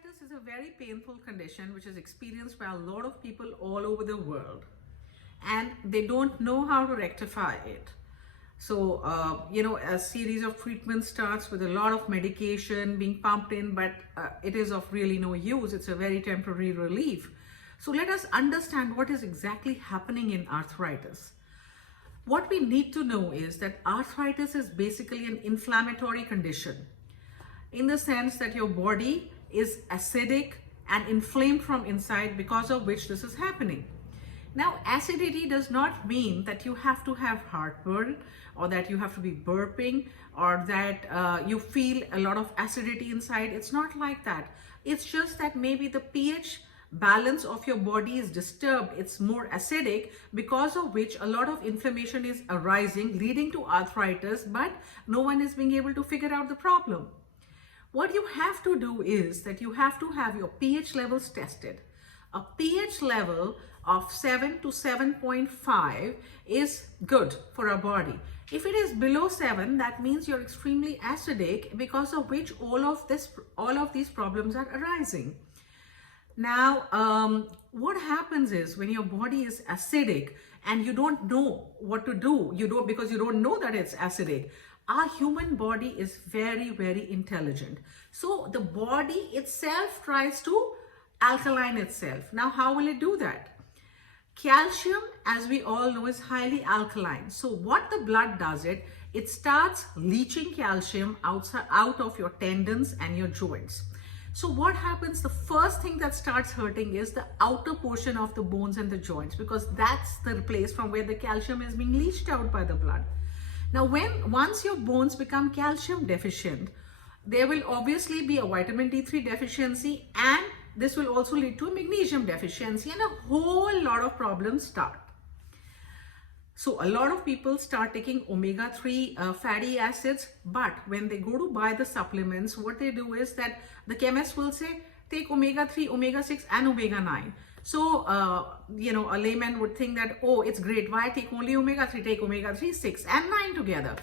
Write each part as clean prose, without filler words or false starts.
Arthritis is a very painful condition which is experienced by a lot of people all over the world, and they don't know how to rectify it. So, a series of treatments starts with a lot of medication being pumped in, but it is of really no use. It's a very temporary relief. So let us understand what is exactly happening in arthritis. What we need to know is that arthritis is basically an inflammatory condition, in the sense that your body is acidic and inflamed from inside, because of which this is happening. Now, acidity does not mean that you have to have heartburn, or that you have to be burping, or that you feel a lot of acidity inside. It's not like that. It's just that maybe the pH balance of your body is disturbed. It's more acidic, because of which a lot of inflammation is arising, leading to arthritis, but no one is being able to figure out the problem. What you have to do is that you have to have your pH levels tested. A pH level of 7 to 7.5 is good for our body. If it is below 7, that means you're extremely acidic, because of which all of these problems are arising. Now, what happens is when your body is acidic and you don't know what to do, because you don't know that it's acidic. Our human body is very, very intelligent. So the body itself tries to alkaline itself. Now, how will it do that? Calcium, as we all know, is highly alkaline. So what the blood does, it starts leaching calcium out of your tendons and your joints. So what happens, the first thing that starts hurting is the outer portion of the bones and the joints, because that's the place from where the calcium is being leached out by the blood. Now, once your bones become calcium deficient, there will obviously be a vitamin D3 deficiency, and this will also lead to a magnesium deficiency, and a whole lot of problems start. So a lot of people start taking omega-3 fatty acids, but when they go to buy the supplements, what they do is that the chemist will say, take omega-3, omega-6 and omega-9. So, a layman would think that, oh, it's great. Why take only omega-3? Take omega-3, 6 and 9 together.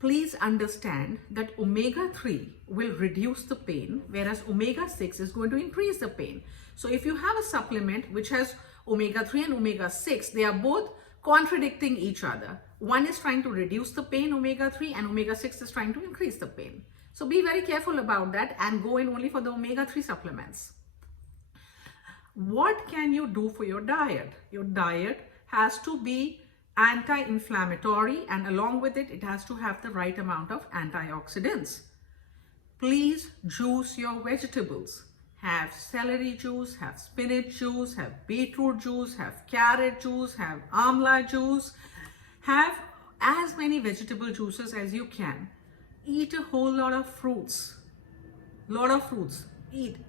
Please understand that omega-3 will reduce the pain, whereas omega-6 is going to increase the pain. So if you have a supplement which has omega-3 and omega-6, they are both contradicting each other. One is trying to reduce the pain, omega-3, and omega-6 is trying to increase the pain. So be very careful about that and go in only for the omega-3 supplements. What can you do for your diet? Your diet has to be anti-inflammatory, and along with it, it has to have the right amount of antioxidants. Please juice your vegetables. Have celery juice, have spinach juice, have beetroot juice, have carrot juice, have amla juice. Have as many vegetable juices as you can. Eat a whole lot of fruits.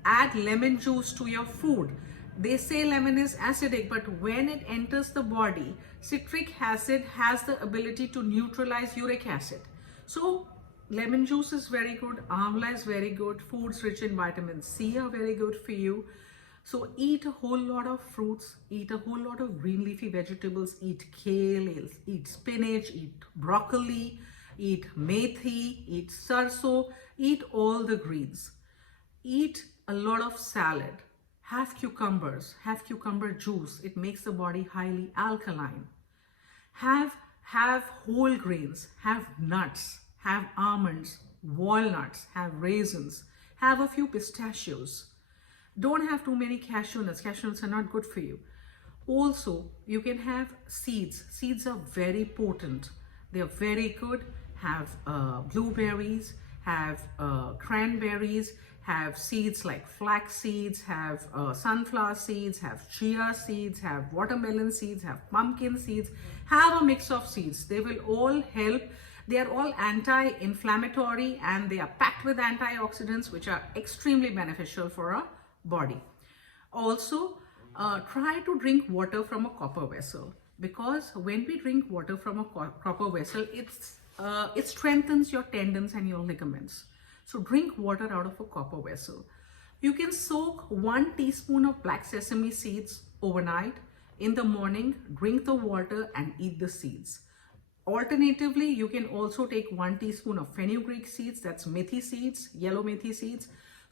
Add lemon juice to your food. They say lemon is acidic, but when it enters the body, citric acid has the ability to neutralize uric acid. So lemon juice is very good, amla is very good, foods rich in vitamin C are very good for you. So eat a whole lot of fruits, eat a whole lot of green leafy vegetables, eat kale, eat spinach, eat broccoli, eat methi, eat sarso, eat all the greens. Eat a lot of salad. Have cucumbers, have cucumber juice. It makes the body highly alkaline. Have whole grains, have nuts, have almonds, walnuts, have raisins, have a few pistachios. Don't have too many cashew nuts. Cashew nuts are not good for you. Also, you can have seeds. Seeds are very potent. They are very good. Have blueberries, have cranberries, have seeds like flax seeds, have sunflower seeds, have chia seeds, have watermelon seeds, have pumpkin seeds. Have a mix of seeds. They will all help. They are all anti-inflammatory, and they are packed with antioxidants, which are extremely beneficial for our body. Also, try to drink water from a copper vessel, because when we drink water from a copper vessel, it strengthens your tendons and your ligaments. So drink water out of a copper vessel. You can soak 1 teaspoon of black sesame seeds overnight. In the morning, drink the water and eat the seeds. Alternatively, you can also take 1 teaspoon of fenugreek seeds, that's methi seeds, yellow methi seeds.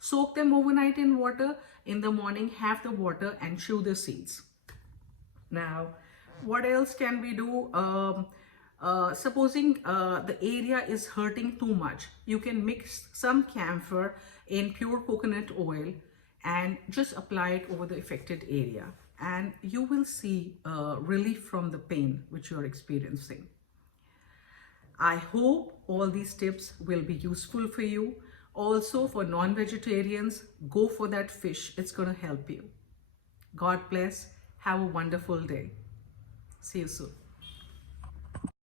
Soak them overnight in water. In the morning, have the water and chew the seeds. Now, what else can we do? Supposing the area is hurting too much, you can mix some camphor in pure coconut oil and just apply it over the affected area, and you will see relief from the pain which you are experiencing. I hope all these tips will be useful for you. Also, for non-vegetarians, go for that fish. It's going to help you. God bless. Have a wonderful day. See you soon.